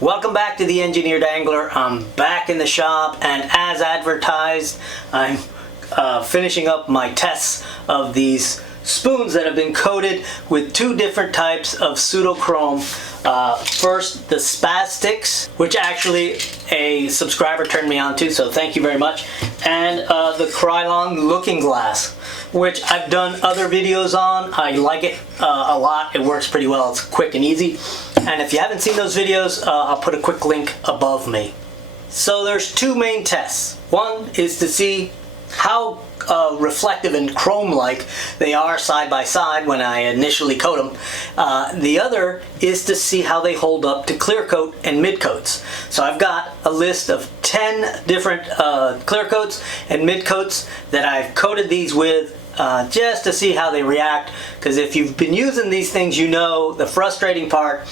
Welcome back to the Engineered Angler. I'm back in the shop, and as advertised, I'm finishing up my tests of these spoons that have been coated with two different types of pseudochrome. First, the Spaz Stix, which actually a subscriber turned me on to, so thank you very much, and the Krylon Looking Glass, which I've done other videos on. I like it a lot. It works pretty well. It's quick and easy. And if you haven't seen those videos, I'll put a quick link above me. So there's two main tests. One is to see how reflective and chrome-like they are side by side when I initially coat them. The other is to see how they hold up to clear coat and mid coats. So I've got a list of 10 different clear coats and mid coats that I've coated these with just to see how they react, because if you've been using these things, you know the frustrating part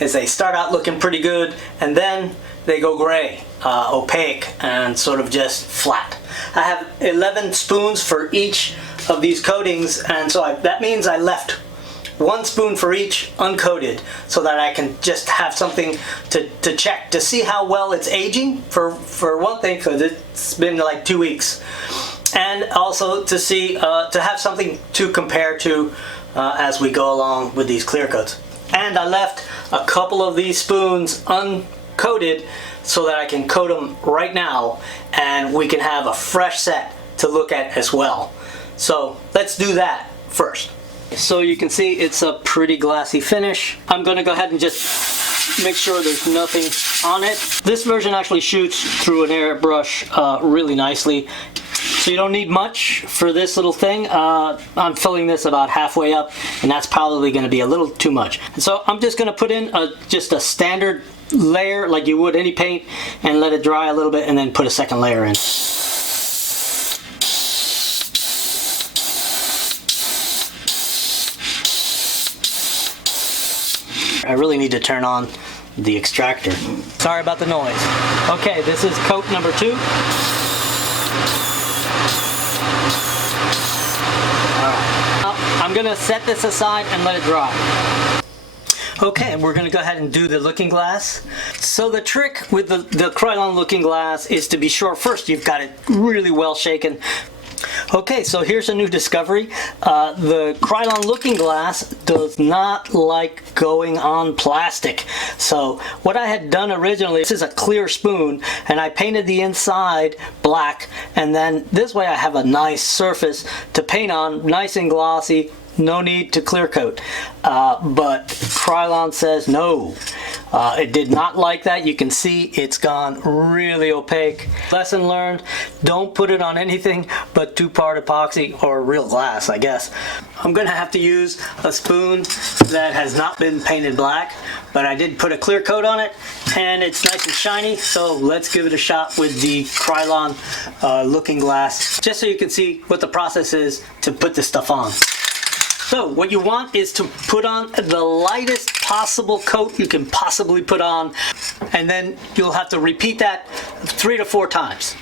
is they start out looking pretty good and then they go gray, opaque, and sort of just flat. I have 11 spoons for each of these coatings, and so that means I left one spoon for each uncoated so that I can just have something to check to see how well it's aging, for one thing, because it's been like 2 weeks, and also to see to have something to compare to as we go along with these clear coats. And I left a couple of these spoons uncoated so that I can coat them right now and we can have a fresh set to look at as well. So let's do that first. So you can see it's a pretty glassy finish. I'm going to go ahead and just make sure there's nothing on it. This version actually shoots through an airbrush really nicely. So you don't need much for this little thing. I'm filling this about halfway up, and that's probably going to be a little too much. And so I'm just going to put in just a standard layer like you would any paint and let it dry a little bit and then put a second layer in. I really need to turn on the extractor. Sorry about the noise. Okay, this is coat number 2. I'm gonna set this aside and let it dry. Okay, we're gonna go ahead and do the looking glass. So the trick with the Krylon Looking Glass is to be sure first you've got it really well shaken. Okay, so here's a new discovery. The Krylon Looking Glass does not like going on plastic. So what I had done originally, this is a clear spoon, and I painted the inside black, and then this way I have a nice surface to paint on, nice and glossy, no need to clear coat. But Krylon says no. It did not like that. You can see it's gone really opaque. Lesson learned, don't put it on anything but 2-part epoxy or real glass, I guess. I'm gonna have to use a spoon that has not been painted black, but I did put a clear coat on it and it's nice and shiny, so let's give it a shot with the Krylon Looking Glass, just so you can see what the process is to put this stuff on. So what you want is to put on the lightest possible coat you can possibly put on, and then you'll have to repeat that 3 to 4 times.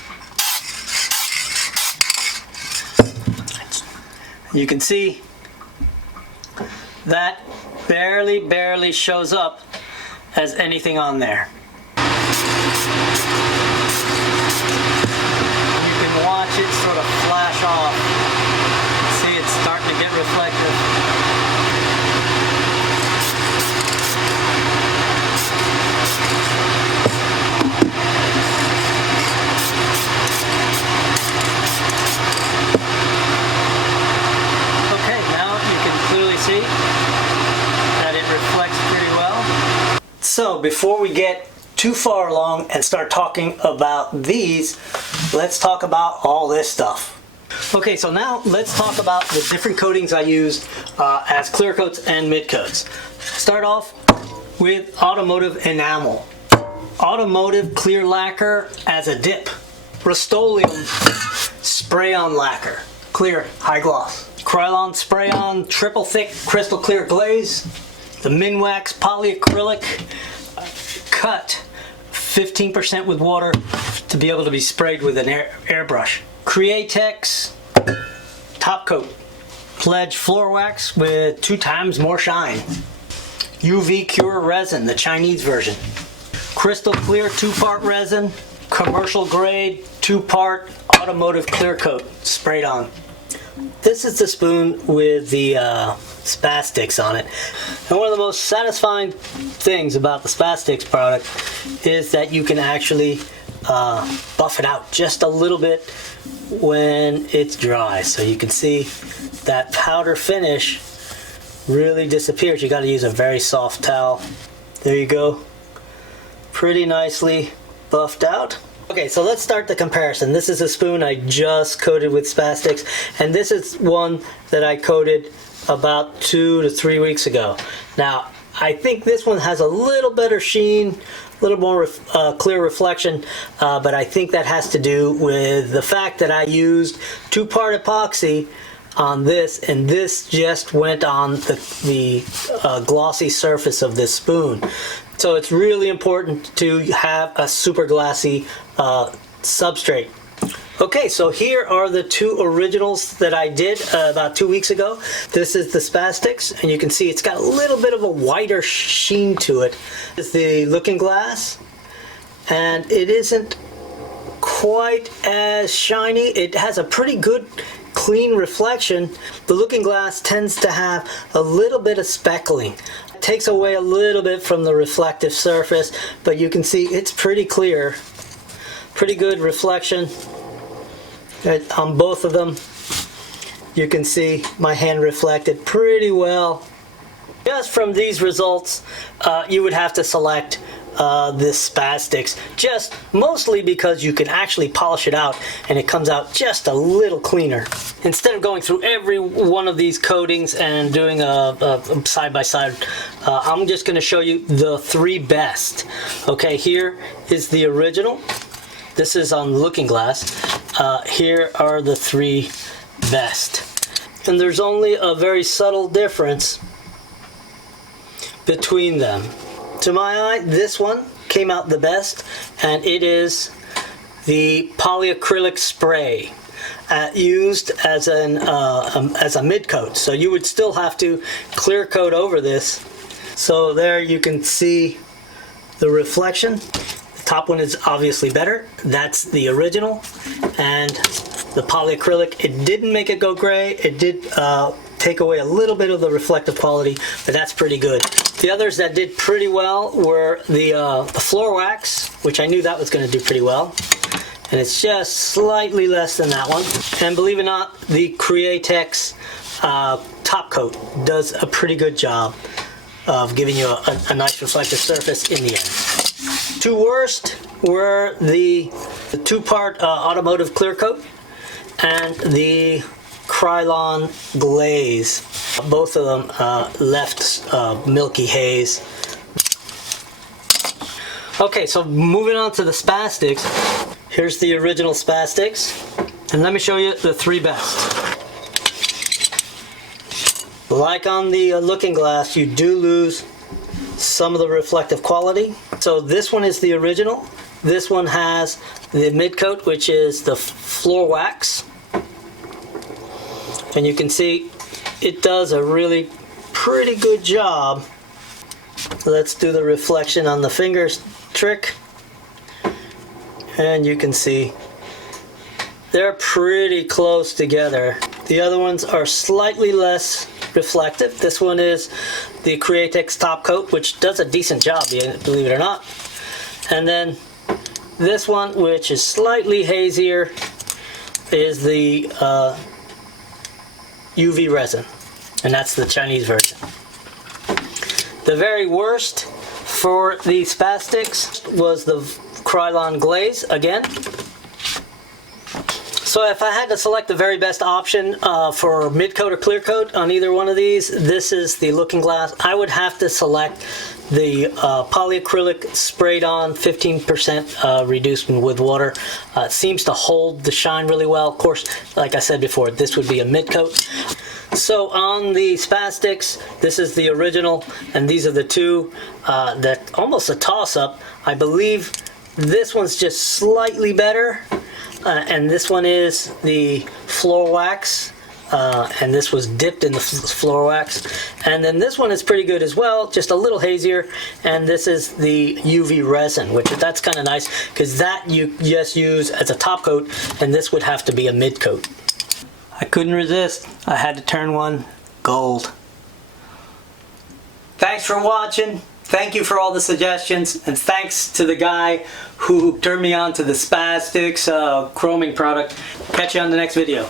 You can see that barely shows up as anything on there. You can watch it sort of flash off. See, it's starting to get reflective. Okay, now you can clearly see that it reflects pretty well. So before we get too far along and start talking about these, let's talk about all this stuff. Okay, so now let's talk about the different coatings I use as clear coats and mid coats. Start off with automotive enamel. Automotive clear lacquer as a dip. Rust-Oleum spray-on lacquer. Clear, high gloss. Krylon spray-on triple thick crystal clear glaze. The Minwax polyacrylic cut 15% with water to be able to be sprayed with an airbrush. Createx top coat. Pledge floor wax with 2 times more shine. UV Cure resin, the Chinese version. crystal clear 2-part resin, commercial grade 2-part automotive clear coat sprayed on. This is the spoon with the Spaz Stix on it. And one of the most satisfying things about the Spaz Stix product is that you can actually buff it out just a little bit when it's dry. So you can see that powder finish really disappears. You got to use a very soft towel. There you go. Pretty nicely buffed out. Okay, so let's start the comparison. This is a spoon I just coated with Spaz Stix, and this is one that I coated about 2 to 3 weeks ago. Now, I think this one has a little better sheen, a little more clear reflection, but I think that has to do with the fact that I used 2-part epoxy on this, and this just went on the glossy surface of this spoon. So it's really important to have a super glassy substrate. Okay, so here are the 2 originals that I did about 2 weeks ago. This is the Spaz Stix, and you can see it's got a little bit of a whiter sheen to it. This is the Looking Glass, and it isn't quite as shiny. It has a pretty good clean reflection. The Looking Glass tends to have a little bit of speckling. It takes away a little bit from the reflective surface, but you can see it's pretty clear. Pretty good reflection on both of them. You can see my hand reflected pretty well. Just from these results, you would have to select this Spaz Stix, just mostly because you can actually polish it out and it comes out just a little cleaner. Instead of going through every one of these coatings and doing a side by side, I'm just going to show you the 3 best. Okay, here is the original. This is on Looking Glass. Here are the 3 best. And there's only a very subtle difference between them. To my eye, this one came out the best, and it is the polyacrylic spray used as a mid coat. So you would still have to clear coat over this. So there you can see the reflection. The top one is obviously better. That's the original, and the polyacrylic, it didn't make it go gray. It did take away a little bit of the reflective quality, but that's pretty good. The others that did pretty well were the floor wax, which I knew that was going to do pretty well, and it's just slightly less than that one. And believe it or not, the Createx top coat does a pretty good job of giving you a nice reflective surface in the end. 2 worst were the 2-part automotive clear coat and the Krylon glaze. Both of them left milky haze. Okay, so moving on to the Spaz Stix. Here's the original Spaz Stix, and let me show you the 3 best. Like on the Looking Glass, you do lose some of the reflective quality. So this one is the original. This one has the mid coat, which is the floor wax. And you can see it does a really pretty good job. Let's do the reflection on the fingers trick. And you can see they're pretty close together. The other ones are slightly less reflective. This one is the Createx top coat, which does a decent job, believe it or not. And then this one, which is slightly hazier, is the UV resin, and that's the Chinese version. The very worst for the Spaz Stix was the Krylon glaze again. So if I had to select the very best option for mid coat or clear coat on either one of these, this is the Looking Glass. I would have to select the polyacrylic sprayed on 15% reduced with water. It seems to hold the shine really well. Of course, like I said before, this would be a mid coat. So on the Spaz Stix, this is the original, and these are the 2 that almost a toss-up. I believe this one's just slightly better, and this one is the floor wax and this was dipped in the floor wax. And then this one is pretty good as well, just a little hazier, and this is the UV resin, which that's kind of nice because that you just use as a top coat, and this would have to be a mid coat. I couldn't resist. I had to turn one gold. Thanks for watching. Thank you for all the suggestions, and thanks to the guy who turned me on to the Spaz Stix chroming product. Catch you on the next video.